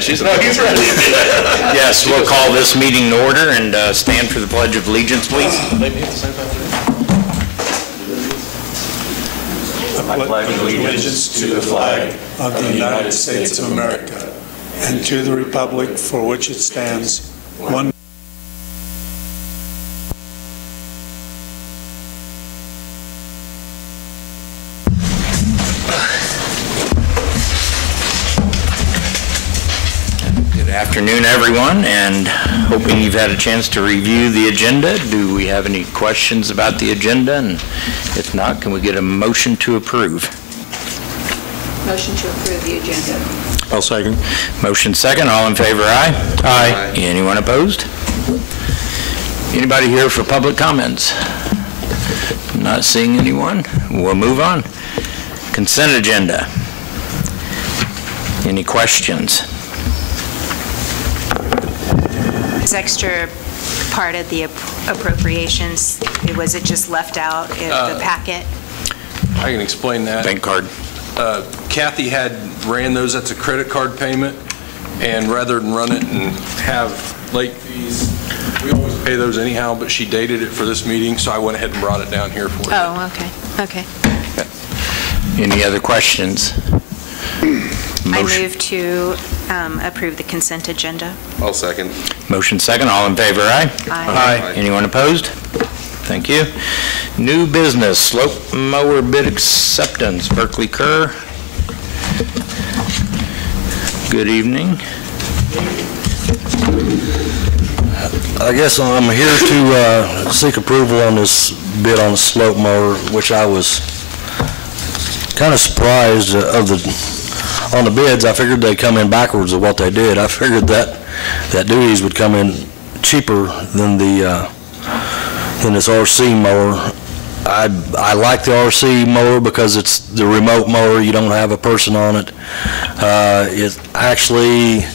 He's ready. Yes, we'll call this meeting to order and stand for the Pledge of Allegiance, please. I pledge allegiance to the flag of the United States of America and to the republic for which it stands, one. Good afternoon, everyone, and hoping you've had a chance to review the agenda. Do we have any questions about the agenda? And if not, can we get a motion to approve? Motion to approve the agenda. I'll second. Motion second. All in favor, aye? Aye. Anyone opposed? Anybody here for public comments? Not seeing anyone. We'll move on. Consent agenda. Any questions? This extra part of the appropriations, was it just left out in the packet? I can explain that. Bank card. Kathy ran those as a credit card payment, and rather than run it and have late fees, we always pay those anyhow, but she dated it for this meeting, so I went ahead and brought it down here for you. Oh, okay. Any other questions? I move to approve the consent agenda. I'll second. Motion second. All in favor, aye? Aye. Anyone opposed? Thank you. New business, slope mower bid acceptance, Berkeley Kerr. Good evening. I guess I'm here to seek approval on this bid on the slope mower, which I was kind of surprised on the bids. I figured they'd come in backwards of what they did. I figured that Dewey's would come in cheaper than this RC mower. I like the RC mower because it's the remote mower. You don't have a person on it. It actually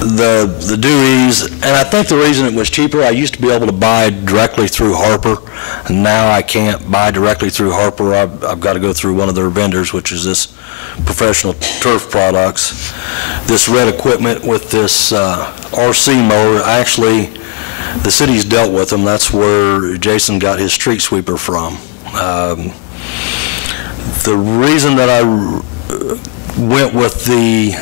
the Dewey's, and I think the reason it was cheaper, I used to be able to buy directly through Harper, and now I can't buy directly through Harper. I've got to go through one of their vendors, which is this Professional Turf Products. This red equipment with this RC mower, actually, the city's dealt with them. That's where Jason got his street sweeper from. The reason that I went with the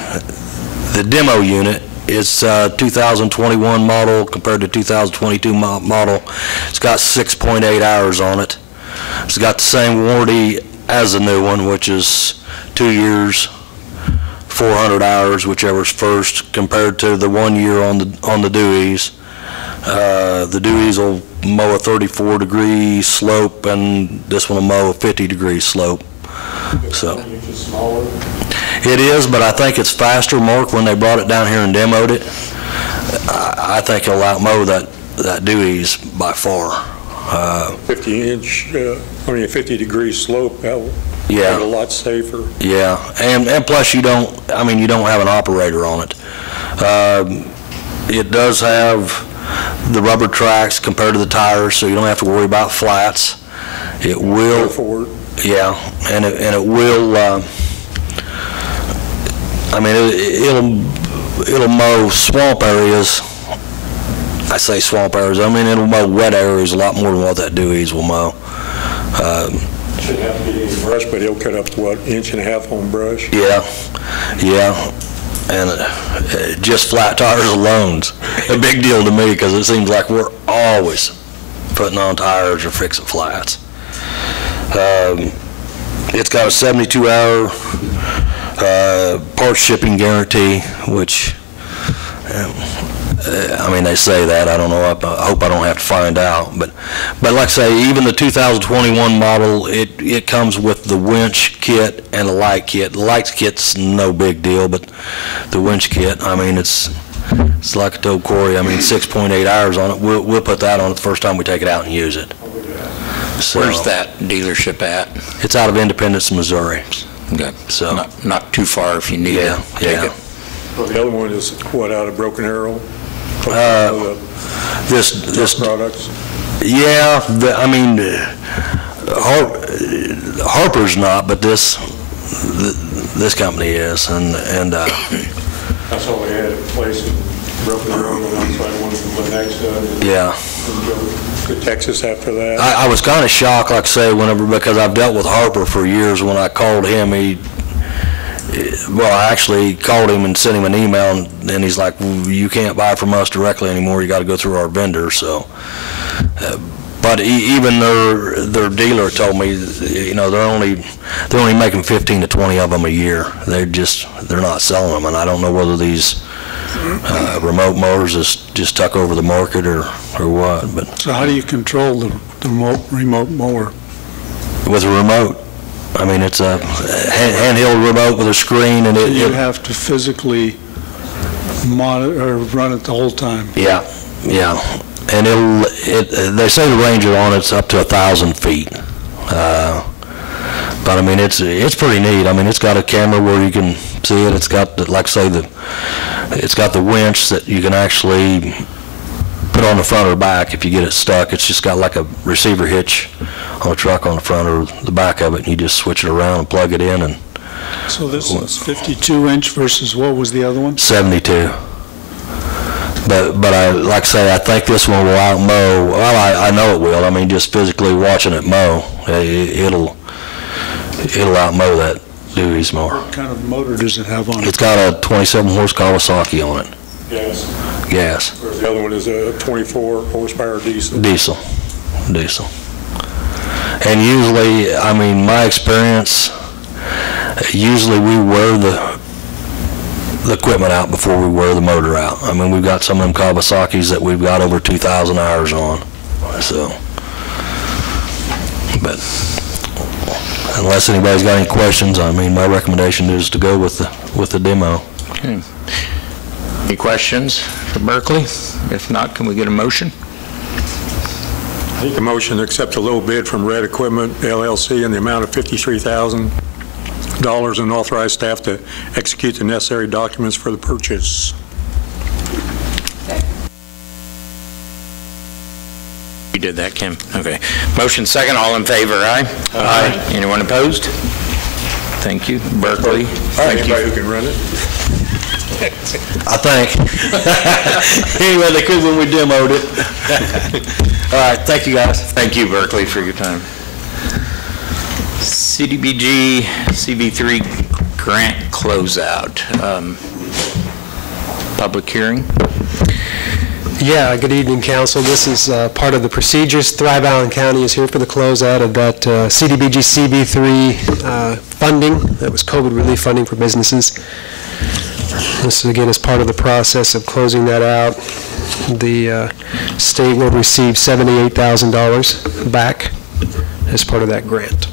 demo unit, it's 2021 model compared to 2022 model. It's got 6.8 hours on it. It's got the same warranty as the new one, which is 2 years, 400 hours, whichever's first, compared to the 1 year on the Dewey's. The Dewey's will mow a 34-degree slope, and this one will mow a 50-degree slope. So it is, but I think it's faster. Mark, when they brought it down here and demoed it, I think it'll outmow that Dewey's by far. 50-degree slope. That'll yeah, be a lot safer. Yeah, and plus you don't have an operator on it. It does have the rubber tracks compared to the tires, so you don't have to worry about flats. It will. Forward. Yeah, and it will. It'll mow swamp areas. I say swamp areas. I mean, it'll mow wet areas a lot more than what that Dewey's will mow. Shouldn't have to get any brush, but he'll cut up to what, 1.5 inches on brush. Yeah, and just flat tires alone's a big deal to me because it seems like we're always putting on tires or fixing flats. It's got a 72-hour parts shipping guarantee, which, they say that. I don't know. I hope I don't have to find out. But like I say, even the 2021 model, it comes with the winch kit and the light kit. The light kit's no big deal, but the winch kit, it's like I told Corey, 6.8 hours on it. We'll put that on it the first time we take it out and use it. So, where's that dealership at? It's out of Independence, Missouri. Okay. So not too far if you need to take it. Well, the other one is what, out of Broken Arrow? This products. Yeah, Harper's not, but this this company is, and That's all they had in place, and broke their own outside one from the next, yeah. and go to Texas after that. I was kind of shocked, like I say, because I've dealt with Harper for years. When I called him, I actually called him and sent him an email, and he's like, well, you can't buy from us directly anymore. You got to go through our vendor. So, but even their dealer told me, they're only making 15 to 20 of them a year. They're not selling them, and I don't know whether these remote mowers just tuck over the market or what. But So how do you control the remote mower? with a remote, I mean, it's a handheld remote with a screen, and You have to physically monitor or run it the whole time. Yeah. And they say the range on it's up to 1,000 feet. But I mean, it's pretty neat. I mean, it's got a camera where you can see it. It's got, like I say, it's got the winch that you can actually put on the front or back if you get it stuck. It's just got like a receiver hitch on a truck on the front or the back of it, and you just switch it around and plug it in. And So this is 52-inch versus what was the other one? 72. But I, like I say, I think this one will outmow. Well, I know it will. I mean, just physically watching it mow, it'll outmow that Dewey's mower. What kind of motor does it have on it? It's got a 27 horse Kawasaki on it. Gas. Whereas the other one is a 24 horsepower diesel. Diesel. And usually, I mean, my experience, usually we wear the equipment out before we wear the motor out. I mean, we've got some of them Kawasaki's that we've got over 2,000 hours on. So, but unless anybody's got any questions, I mean, my recommendation is to go with the demo. Okay. Any questions for Berkeley? If not, can we get a motion? I make a motion to accept a low bid from Red Equipment LLC in the amount of $53,000 and authorize staff to execute the necessary documents for the purchase. You did that, Kim. Okay. Motion second. All in favor, aye? Aye. Anyone opposed? Thank you. Berkeley. Thank you. Anybody who can run it? I think. Anyway, they could when we demoed it. All right, thank you, guys. Thank you, Berkeley, for your time. CDBG CV3 grant closeout. Public hearing. Yeah, good evening, Council. This is part of the procedures. Thrive Allen County is here for the closeout of that CDBG CV3 funding. That was COVID relief funding for businesses. This, again, is part of the process of closing that out. The state will receive $78,000 back as part of that grant.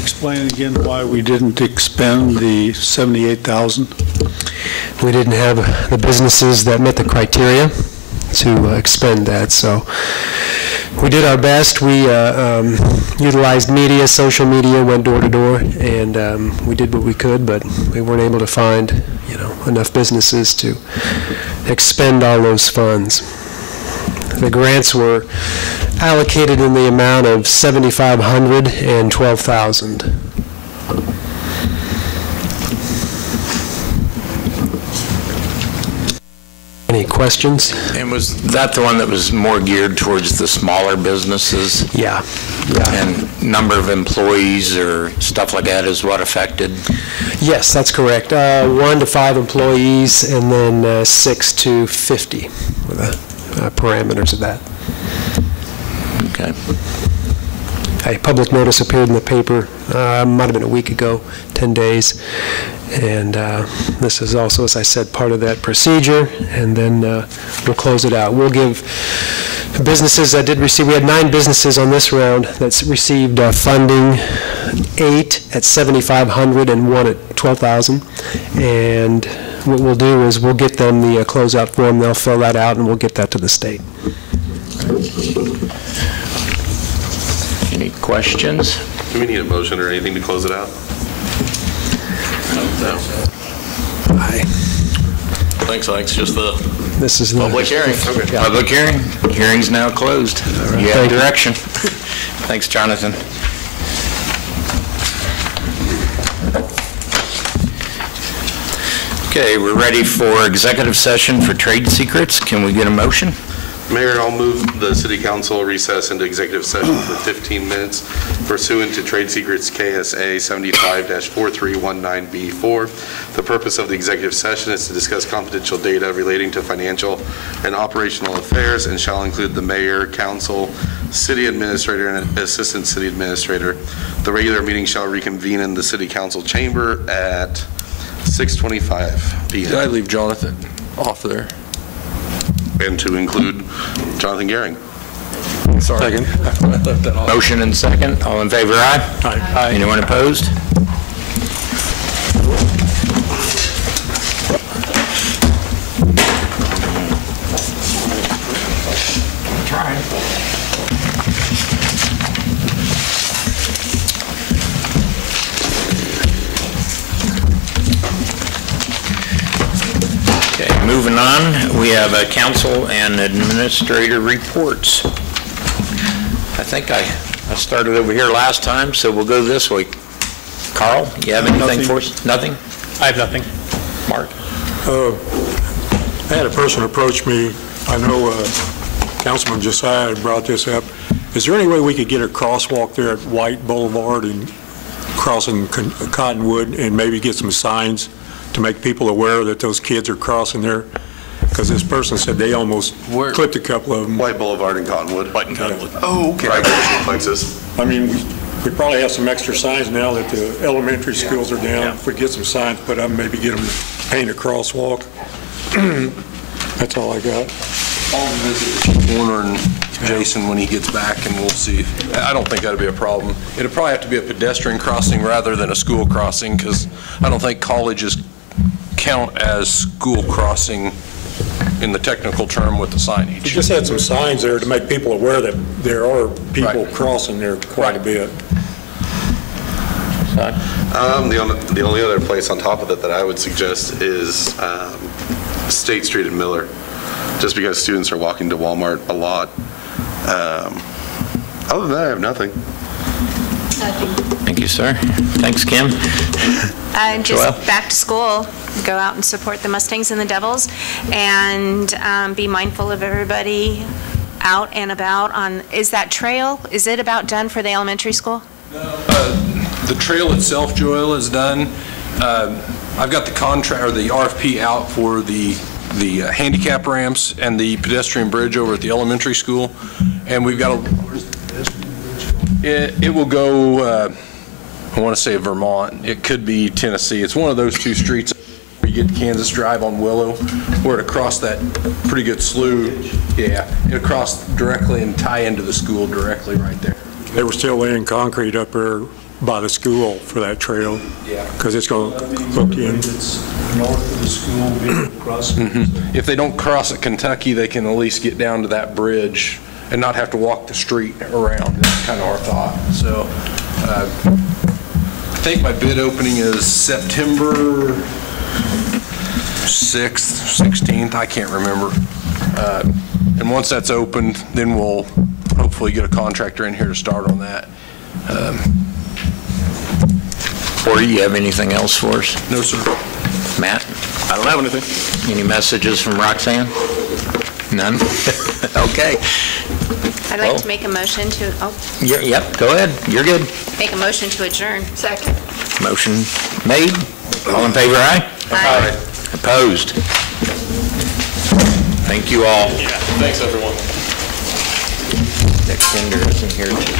Explain again why we didn't expend the $78,000. We didn't have the businesses that met the criteria to expend that, so we did our best. We utilized media, social media, went door to door, and we did what we could, but we weren't able to find, enough businesses to expend all those funds. The grants were allocated in the amount of $7,500 and $12,000. Any questions? And was that the one that was more geared towards the smaller businesses? Yeah. And number of employees or stuff like that is what affected? Yes, that's correct. 1 to 5 employees, and then 6 to 50 were the parameters of that. Okay. A public notice appeared in the paper, might have been a week ago, 10 days. And this is also, as I said, part of that procedure, and then we'll close it out. We'll give businesses that did receive, we had 9 businesses on this round that received funding, 8 at $7,500 and 1 at $12,000. And what we'll do is we'll get them the closeout form, they'll fill that out, and we'll get that to the state. Any questions? Do we need a motion or anything to close it out? No. Aye. Thanks, Alex. Just the This is the Public hearing. Okay. Public hearing. Hearing's now closed. You have Thank you. direction. Thanks, Jonathan. Okay, we're ready for executive session for trade secrets. Can we get a motion? Mayor, I'll move the city council recess into executive session for 15 minutes pursuant to Trade Secrets KSA 75-4319B4. The purpose of the executive session is to discuss confidential data relating to financial and operational affairs and shall include the mayor, council, city administrator, and assistant city administrator. The regular meeting shall reconvene in the city council chamber at 6:25 p.m. Did I leave Jonathan off there? And to include Jonathan Gehring. Sorry. Second. I left that off. Motion and second. All in favor, aye? Aye. Anyone opposed? Trying. Okay, moving on, we have council and administrator reports. I think I started over here last time, so we'll go this way. Carl, you have anything for us? Nothing? I have nothing. Mark? I had a person approach me. I know Councilman Josiah had brought this up. Is there any way we could get a crosswalk there at White Boulevard and crossing Cottonwood and maybe get some signs to make people aware that those kids are crossing there? Because this person said they almost clipped a couple of them. White Boulevard and Cottonwood. White and Cottonwood. Oh, okay. Right, complexes. I mean, we probably have some extra signs now that the elementary schools are down. Yeah. If we get some signs put up, maybe get them to paint a crosswalk. That's all I got. I'll visit with Warner and Jason when he gets back, and we'll see. I don't think that'll be a problem. It'll probably have to be a pedestrian crossing rather than a school crossing, because I don't think colleges count as school crossing in the technical term with the signage. We just had some signs there to make people aware that there are people crossing there quite a bit. The only other place on top of it that I would suggest is State Street and Miller, just because students are walking to Walmart a lot. Other than that, I have nothing. Thank you, sir. Thanks, Kim. Just Joelle? back to school, go out and support the Mustangs and the Devils, and be mindful of everybody out and about on, is that trail, is it about done for the elementary school? The trail itself, Joelle, is done. I've got the contract, or the RFP out for the handicap ramps and the pedestrian bridge over at the elementary school, and we've got it will go, I want to say Vermont. It could be Tennessee. It's one of those two streets where you get Kansas Drive on Willow, where it across that pretty good slough. Yeah, it cross directly and tie into the school directly right there. They were still laying concrete up there by the school for that trail. Yeah. Because it's going to hook in. It's north of the school, being crossing. If they don't cross at Kentucky, they can at least get down to that bridge and not have to walk the street around. That's kind of our thought. So I think my bid opening is September 6th, 16th, I can't remember. And once that's opened, then we'll hopefully get a contractor in here to start on that. Or you have anything else for us? No, sir. Matt? I don't have anything. Any messages from Roxanne? None? Okay. I'd like to make a motion to, Yep, go ahead. You're good. make a motion to adjourn. Second. Motion made. All in favor, aye? Aye. Opposed? Thank you all. Yeah, thanks, everyone. Nick Kinder isn't here too.